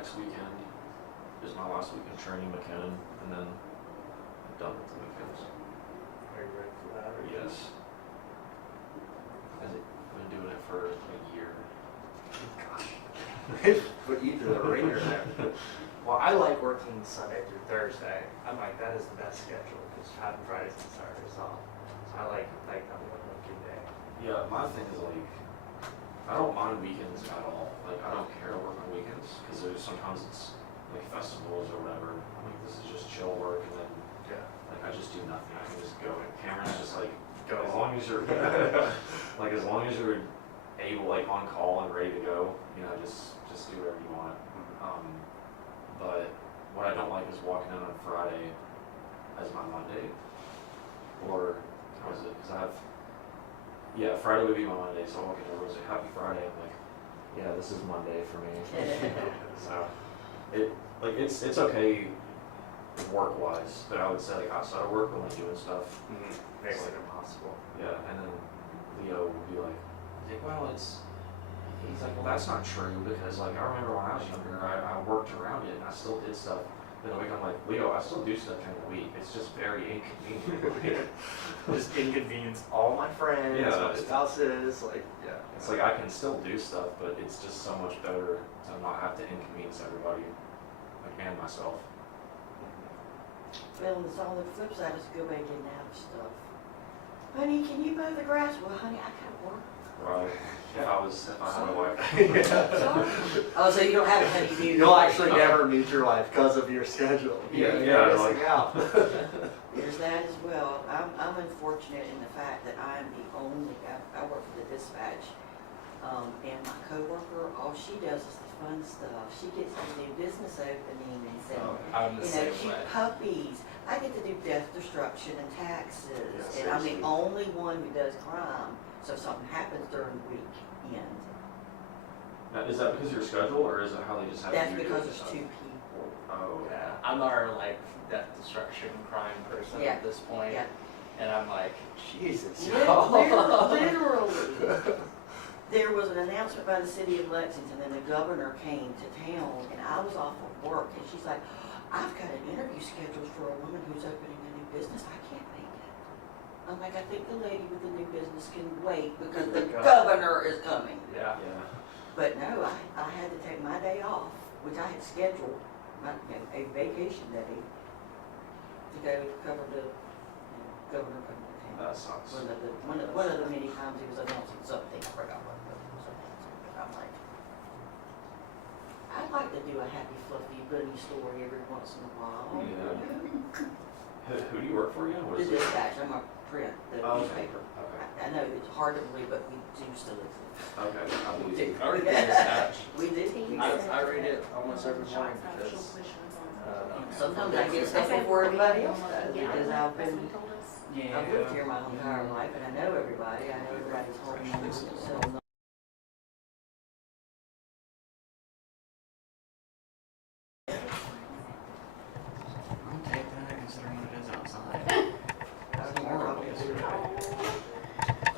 next weekend is my last weekend training McKinnon, and then I'm done with the weekends. Are you ready for that? Or Yes. I've been doing it for a year. Put you through the ringer there. Well, I like working Sunday through Thursday. I'm like, that is the best schedule because having Fridays and Saturdays off. So I like that one working day. Yeah, my thing is like, I don't mind weekends at all. Like, I don't care to work on weekends because there's sometimes it's like festivals or whatever. I'm like, this is just chill work, and then like I just do nothing. I can just go. And Cameron's just like, Go. as long as you're like as long as you're able, like on call and ready to go, you know, just do whatever you want. But what I don't like is walking in on Friday as my Monday, or how is it? Because I have, Friday would be my Monday, so I walk in and everyone's like, happy Friday. I'm like, yeah, this is Monday for me. So it's okay work wise, but I would say like outside of work when I'm doing stuff, Makes it impossible. yeah. And then Leo would be like, well, he's like, well, that's not true because like I remember when I was younger, I worked around it and I still did stuff. Then I'm like, Leo, I still do stuff during the week. It's just very inconvenient. Just inconvenience all my friends, my spouses, like, yeah. It's like I can still do stuff, but it's just so much better to not have to inconvenience everybody, like, and myself. Well, it's on the flip side is go back in and out of stuff. Honey, can you mow the grass? Well, honey, I gotta work. Right. If I had a wife. Sorry. Oh, so you don't have a honey, do you? You'll actually never meet your wife because of your schedule. Yeah, You're like, missing out. There's that as well. I'm unfortunate in the fact that I'm the only, I work for the dispatch, and my coworker, all she does is the fun stuff. She gets to do business openings and, I'm the same shoot way. puppies. I get to do death, destruction, and taxes, Yeah, and I'm the seriously. only one who does crime. So if something happens during the weekend, Now, is that because of your schedule, or is it how they just have that's you do because it? it's two people. Oh, Yeah, I'm our like death, destruction, crime person Yeah. at this point. Yeah. And I'm like, Jesus. Literally. There was an announcement by the city of Lexington, and the governor came to town, and I was off of work, and she's like, I've got an interview scheduled for a woman who's opening a new business. I can't make it. I'm like, I think the lady with the new business can wait because the governor is coming. Yeah. yeah. But no, I had to take my day off, which I had scheduled, a vacation day, to go cover the governor coming to town. That sucks. One of the many times he was announcing something, I forgot what it was announcing, but I'm like, I'd like to do a happy, fluffy, bunny story every once in a while. Yeah. Who do you work for again? What The is it? dispatch, I'm a print, the Oh, okay. newspaper. Okay. I know it's hard to believe, but we do still exist. Okay. I believe you. I read the dispatch. We do. I read it almost every morning because Sometimes I get stuff before everybody else does, Yeah. because I've yeah. lived here my entire life, and I know everybody, I know everybody's home, so. I'll take that considering what it is outside. It's horrible yesterday.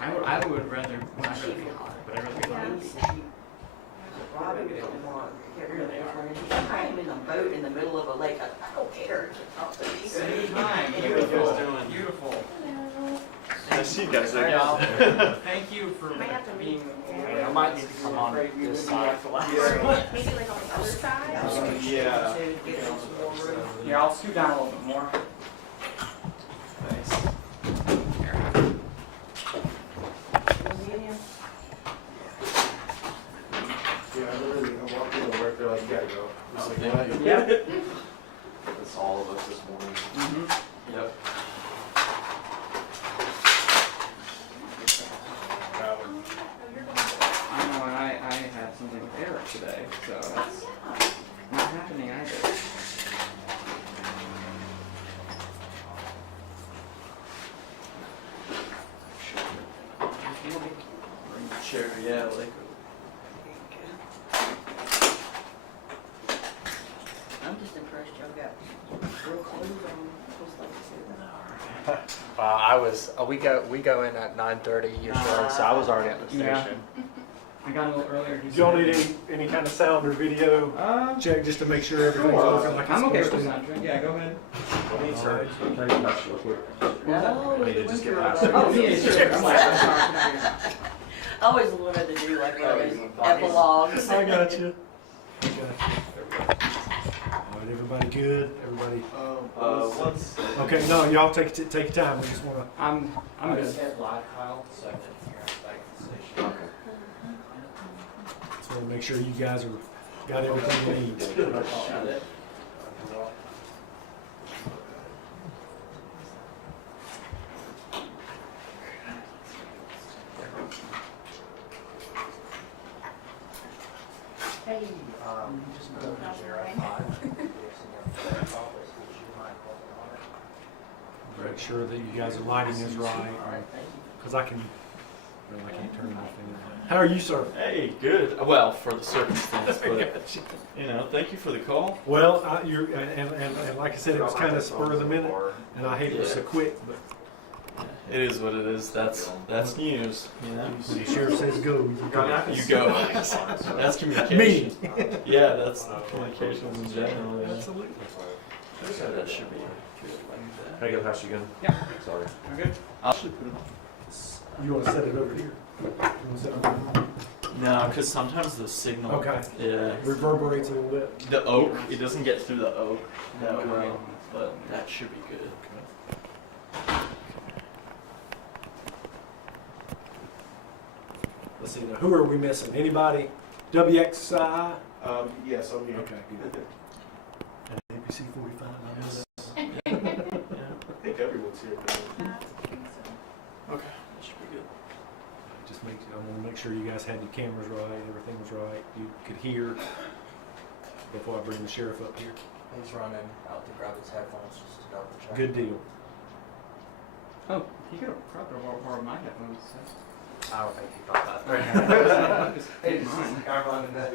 I would rather be hot, but I'd rather be hot. Robin was on one, I am in a boat in the middle of a lake, I don't care. Anytime. Beautiful. Beautiful. I see you guys there. Y'all, thank you for being. I might need to come on this side. Maybe like on the other side? Yeah. Here, I'll scoot down a little bit more. Nice. Here. Yeah, literally, I walked into work, they're like, you gotta go. I was like, thank what? you. That's all of us this morning. Yep. I know, and I had something with Eric today, so that's not happening either. Bring the chair, yeah, like. I'm just impressed y'all got real clothes on, just like you said. I was, we go in at 9:30 usually, so I was already at the Yeah. station. I got a little earlier. Do y'all need any kind of sound or video check just to make sure everything's working like it's I'm okay with supposed the to? soundtrack. Yeah, go ahead. Alright. No, Wait, just get past it. Oh, yeah, sure. I'm sorry. I always wanted to do like one of those epilogues. I got you. Alright, everybody good? Everybody? Once. Okay, no, y'all take your time. We just wanna. I'm good. hit live, Kyle, so I can hear us back at the station. Just wanna make sure you guys got everything you need. Got it. Hey, just moved to Sheriff 5. Make sure that you guys are lighting is right. Alright, thank you. Cause I can't turn anything. How are you, sir? Hey, good. Well, for the circumstance, but you know, thank you for the call. Well, you're and like I said, it was kind of spur of the minute, and I hate it was so quick, but It is what it is. That's news. You know. when the sheriff says go, you go. You go. That's communication. Me. Yeah, that's communications in general. Yeah. Absolutely. So that should be good like Can that. I get past you again? Yeah. Sorry. I'm good. I'll actually put it. You want to set it over here? You want to set it over here? No, because sometimes the signal. Okay. Yeah. Reverberates a little bit. The oak. It doesn't get through the oak that well, but that should be good. Let's see now. Who are we missing? Anybody? WXI? Yes, I'm here. Okay. Good. And APC 45. I know that. Yeah. I think everyone's here. Okay. That should be good. Just make. I want to make sure you guys had your cameras right. Everything was right. You could hear before I bring the sheriff up here. He's running out to grab his headphones just to double check. Good deal. Oh, you could have probably borrowed my headphones. I don't think he thought that. Just Hey, take mine. I'm running that.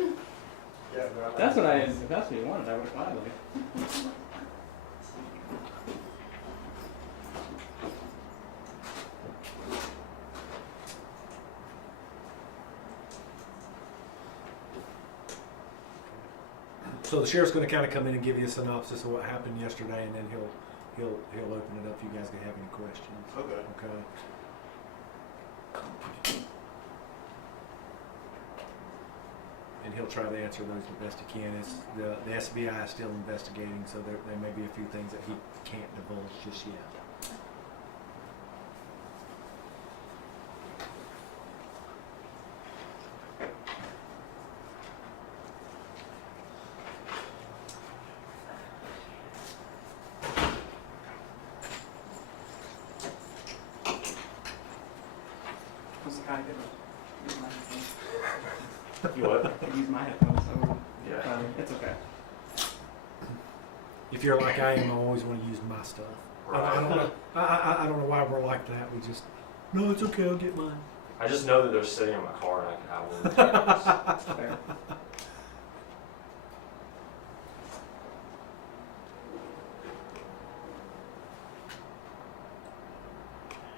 That's what I. If that's what you wanted, I would have gladly. So the sheriff's going to kind of come in and give you a synopsis of what happened yesterday, and then he'll open it up if you guys can have any questions. Okay. Okay. And he'll try to answer those the best he can. It's the SBI is still investigating, so there may be a few things that he can't divulge just yet. Was the guy gonna use my headphones? You what? I use my headphones, so Yeah. it's okay. If you're like I am, I always want to use my stuff. I don't know. I don't know why we're like that. We just no, it's okay. I'll get mine. I just know that they're sitting in my car and I can have one. Fair.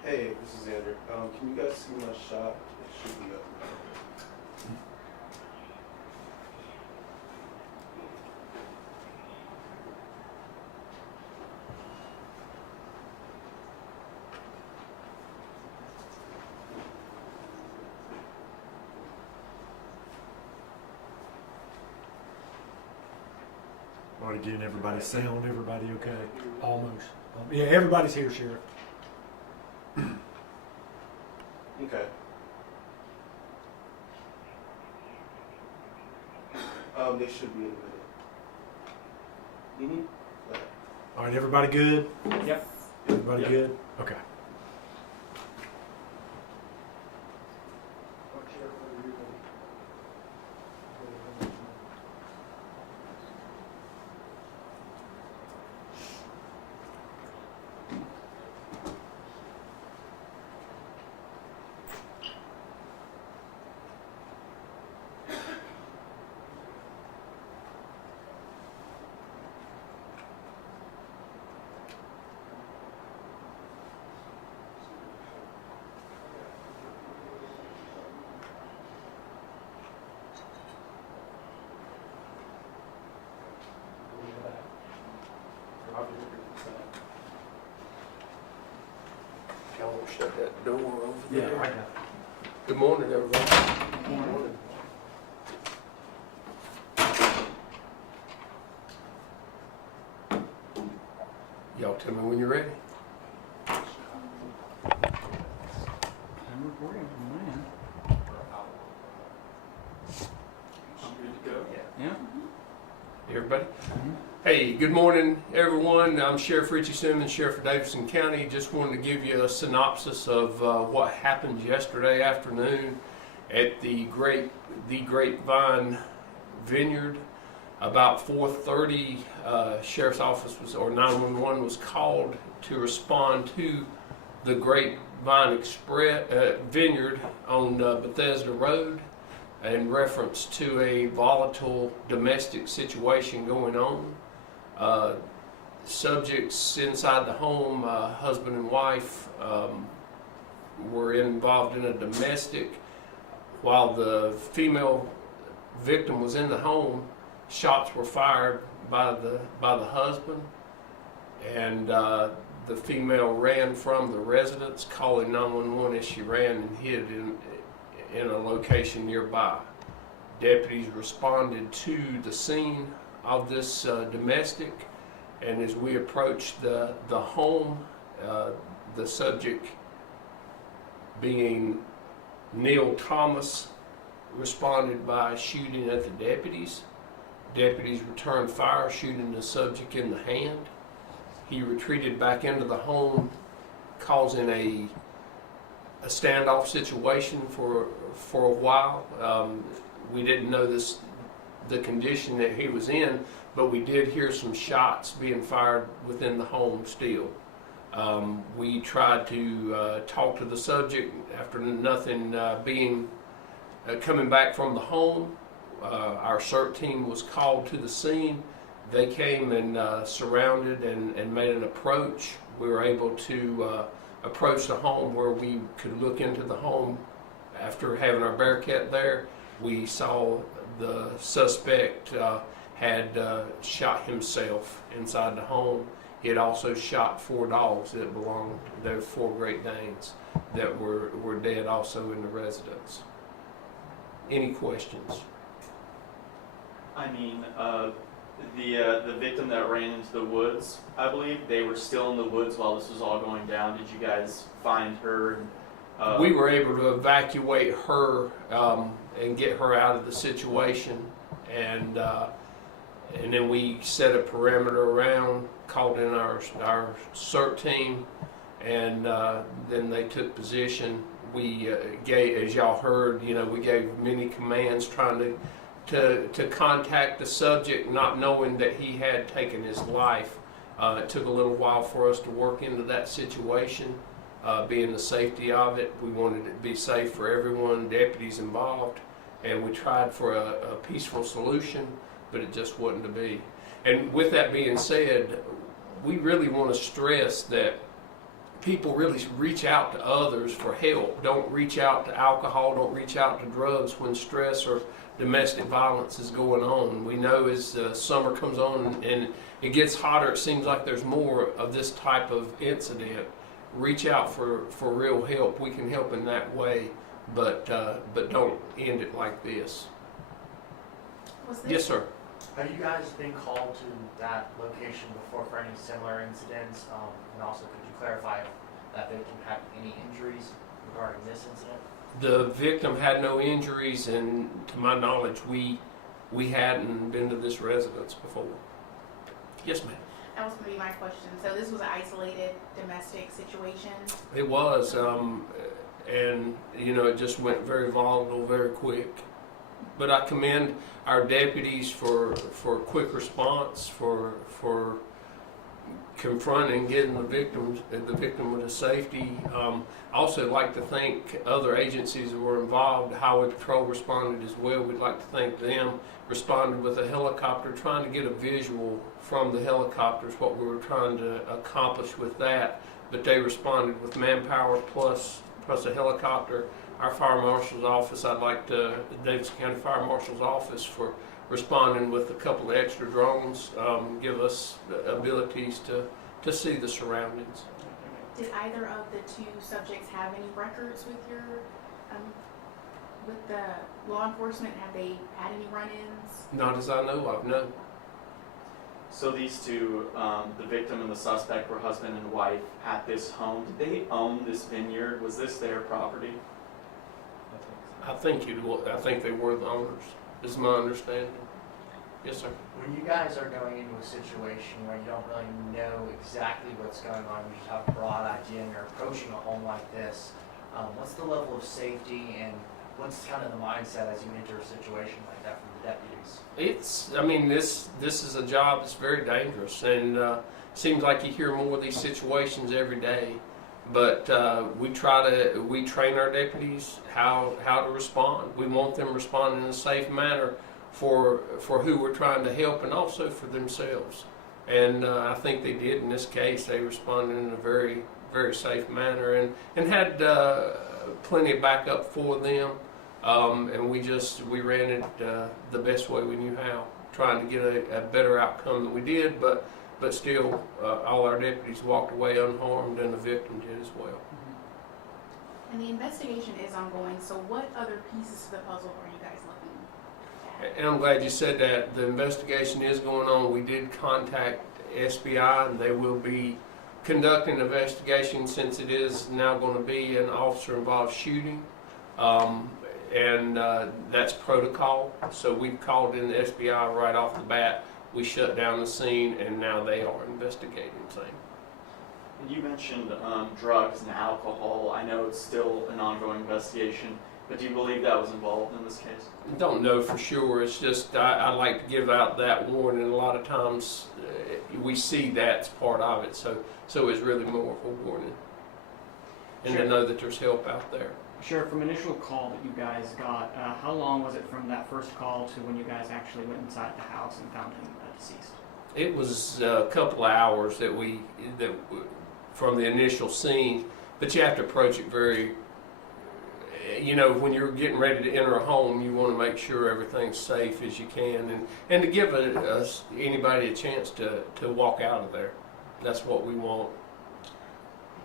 Hey, this is Andrew. Can you guys see my shot? It should be up now. Already getting everybody's sound. Everybody okay? Almost. Yeah, everybody's here, Sheriff. Okay. They should be in a minute. All right, everybody good? Yep. Everybody Yep. good? Okay. probably agree with that. Y'all want to shut that door over Yeah, there? I got it. Good morning, everybody. Good morning. Y'all tell me when you're ready. I'm recording, man. I'm good to go. Yeah. Everybody? Hey, good morning, everyone. I'm Sheriff Richie Simmons, Sheriff of Davidson County. Just wanted to give you a synopsis of what happened yesterday afternoon at the Grapevine Vineyard. About 4:30, Sheriff's Office or 911 was called to respond to the Grapevine Vineyard on Bethesda Road in reference to a volatile domestic situation going on. Subjects inside the home, husband and wife, were involved in a domestic. While the female victim was in the home, shots were fired by the husband, and the female ran from the residence, calling 911 as she ran and hid in a location nearby. Deputies responded to the scene of this domestic, and as we approached the home, the subject, being Neil Thomas, responded by shooting at the deputies. Deputies returned fire, shooting the subject in the hand. He retreated back into the home, causing a standoff situation for a while. We didn't know the condition that he was in, but we did hear some shots being fired within the home still. We tried to talk to the subject after nothing coming back from the home. Our CERT team was called to the scene. They came and surrounded and made an approach. We were able to approach the home where we could look into the home. After having our Bearcat there, we saw the suspect had shot himself inside the home. He had also shot 4 dogs that belonged, those 4 Great Danes that were dead also in the residence. Any questions? I mean, the victim that ran into the woods, I believe, they were still in the woods while this was all going down. Did you guys find her? We were able to evacuate her and get her out of the situation, and then we set a perimeter around, called in our CERT team, and then they took position. We gave, as y'all heard, we gave many commands trying to contact the subject, not knowing that he had taken his life. It took a little while for us to work into that situation, being the safety of it. We wanted it to be safe for everyone, deputies involved, and we tried for a peaceful solution, but it just wasn't to be. And with that being said, we really want to stress that people really reach out to others for help. Don't reach out to alcohol, don't reach out to drugs when stress or domestic violence is going on. We know as summer comes on and it gets hotter, it seems like there's more of this type of incident. Reach out for real help. We can help in that way, but don't end it like this. Was this Yes, sir. Have you guys been called to that location before for any similar incidents? And also, could you clarify if that victim had any injuries regarding this incident? The victim had no injuries, and to my knowledge, we hadn't been to this residence before. Yes, ma'am. That was gonna be my question. So this was an isolated domestic situation? It was, and it just went very volatile, very quick. But I commend our deputies for quick response, for confronting, getting the victim with a safety. I also like to thank other agencies that were involved. Highway Patrol responded as well. We'd like to thank them. Responded with a helicopter, trying to get a visual from the helicopters, what we were trying to accomplish with that. But they responded with manpower plus a helicopter. Our Fire Marshal's Office, I'd like to, the Davidson County Fire Marshal's Office, for responding with a couple of extra drones, give us the abilities to see the surroundings. Did either of the two subjects have any records with your, with the law enforcement? Have they had any run-ins? Not as I know of, no. So these two, the victim and the suspect, were husband and wife at this home. Did they own this vineyard? Was this their property? I think they were the owners, is my understanding. Yes, sir. When you guys are going into a situation where you don't really know exactly what's going on, you just have a broad idea and you're approaching a home like this, what's the level of safety and what's kind of the mindset as you enter a situation like that from the deputies? This is a job that's very dangerous, and seems like you hear more of these situations every day. But we train our deputies how to respond. We want them responding in a safe manner for who we're trying to help, and also for themselves. And I think they did in this case. They responded in a very, very safe manner, and had plenty of backup for them. And we ran it the best way we knew how, trying to get a better outcome than we did, but still, all our deputies walked away unharmed, and the victim did as well. And the investigation is ongoing, so what other pieces to the puzzle are you guys looking at? And I'm glad you said that. The investigation is going on. We did contact SBI, and they will be conducting an investigation, since it is now going to be an officer-involved shooting. And that's protocol. So we've called in the SBI right off the bat. We shut down the scene, and now they are investigating the same. You mentioned drugs and alcohol. I know it's still an ongoing investigation, but do you believe that was involved in this case? Don't know for sure. It's just I like to give out that warning. A lot of times we see that's part of it. So it's really more of a warning, and to know that there's help out there. Sheriff, from initial call that you guys got, how long was it from that first call to when you guys actually went inside the house and found him deceased? It was a couple of hours from the initial scene, but you have to approach it very. When you're getting ready to enter a home, you want to make sure everything's safe as you can, and to give anybody a chance to walk out of there. That's what we want.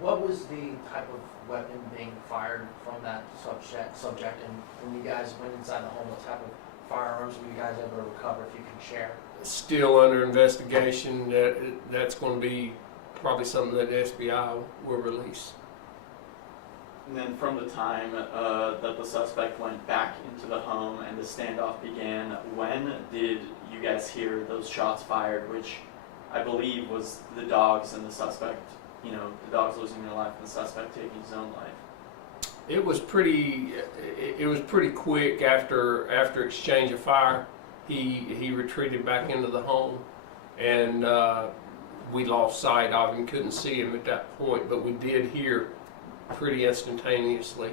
What was the type of weapon being fired from that subject, and when you guys went inside the home, what type of firearms were you guys able to recover, if you can share? Still under investigation. That's going to be probably something that the SBI will release. And then from the time that the suspect went back into the home and the standoff began, when did you guys hear those shots fired, which I believe was the dogs and the suspect, the dogs losing their life and the suspect taking his own life? It was pretty quick after exchange of fire. He retreated back into the home, and we lost sight of him, couldn't see him at that point, but we did hear pretty instantaneously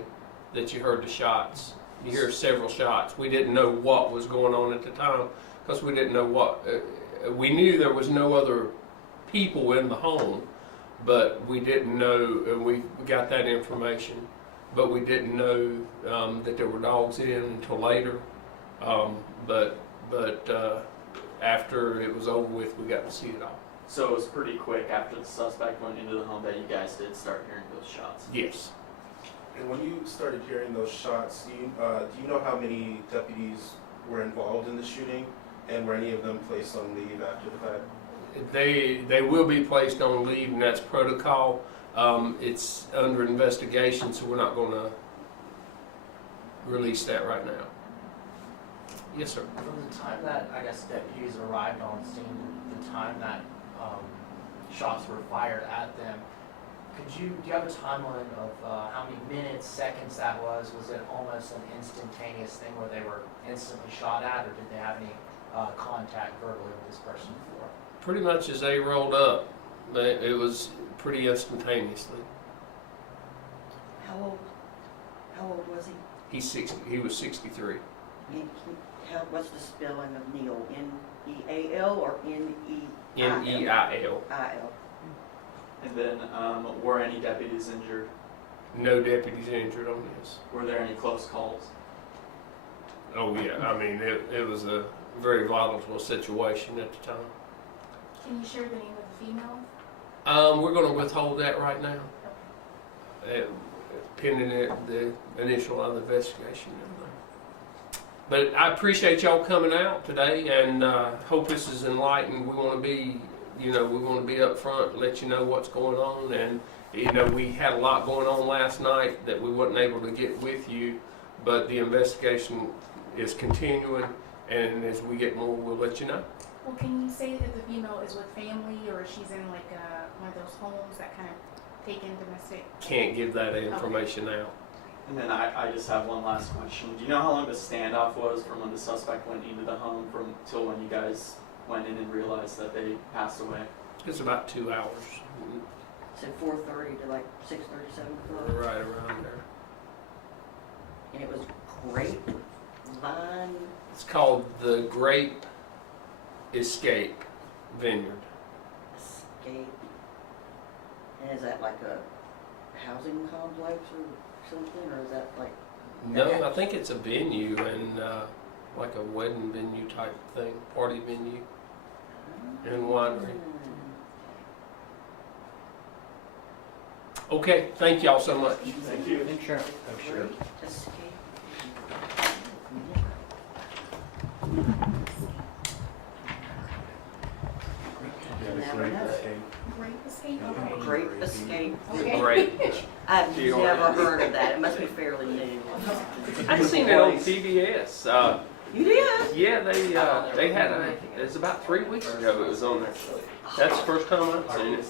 that you heard the shots. You hear several shots. We didn't know what was going on at the time, because we didn't know what. We knew there was no other people in the home, but we didn't know, and we got that information, but we didn't know that there were dogs in until later. But after it was over with, we got to see it all. So it was pretty quick after the suspect went into the home that you guys did start hearing those shots? Yes. And when you started hearing those shots, do you know how many deputies were involved in the shooting, and were any of them placed on leave after the fact? They will be placed on leave, and that's protocol. It's under investigation, so we're not going to release that right now. Yes, sir. From the time that, I guess, deputies arrived on scene to the time that shots were fired at them, do you have a timeline of how many minutes, seconds that was? Was it almost an instantaneous thing where they were instantly shot at, or did they have any contact verbally with this person before? Pretty much as they rolled up, it was pretty instantaneously. How old was he? He was 63. What's the spelling of Neil? N-E-A-L or N-E-I-L? N-E-I-L. I-L. And then were any deputies injured? No deputies injured on this. Were there any close calls? Oh yeah, I mean it was a very volatile situation at the time. Can you share the name of the female? We're going to withhold that right now, pending the initial other investigation. But I appreciate y'all coming out today, and hope this is enlightening. We want to be, we want to be up front, let you know what's going on, and we had a lot going on last night that we wasn't able to get with you, but the investigation is continuing, and as we get more, we'll let you know. Well, can you say that the female is with family, or she's in like one of those homes that kind of take in domestic? Can't give that information out. And then I just have one last question. Do you know how long the standoff was from when the suspect went into the home till when you guys went in and realized that they passed away? It's about 2 hours, So 4:30 to like 6:30, 7 o'clock. right around there. And it was Grapevine. It's called the Grape Escape Vineyard. Escape. And is that like a housing complex or something, or is that like? No, I think it's a venue and like a wedding venue type thing, party venue and winery. Okay, thank y'all so much. Thank you. Sure. Grape Escape. Never know. Grape Escape? Okay. Grape Escape. Okay. Great. I've never heard of that. It must be fairly new. I've seen it on PBS. You did? Yeah, they had it's about 3 weeks ago it was on there. That's the first time I've seen it.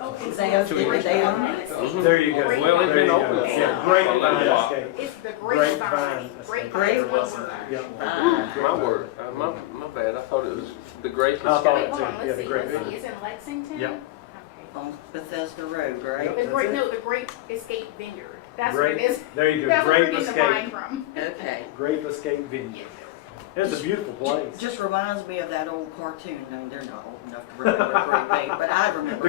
Okay. They own it? There you go. Well, it's been open Yeah, for a little while. Escape. It's the grapevine. Grapevine. Grape. Yep. My word, my bad. I thought it was the Grape I thought Escape. Wait, hold on, Yeah, let's the see, Grape let's see, it's in Lexington? Yep. Okay. On Bethesda Road, right? Yep. The That's Grape, it. no, the Grape Escape Vineyard, that's what it Grape- is. There you go. That's where we're Grape getting the wine Escape. from. Okay. Grape Escape Vineyard. It's a beautiful place. Just reminds me of that old cartoon. I mean, they're not old enough to remember Grape Bay, but I remember.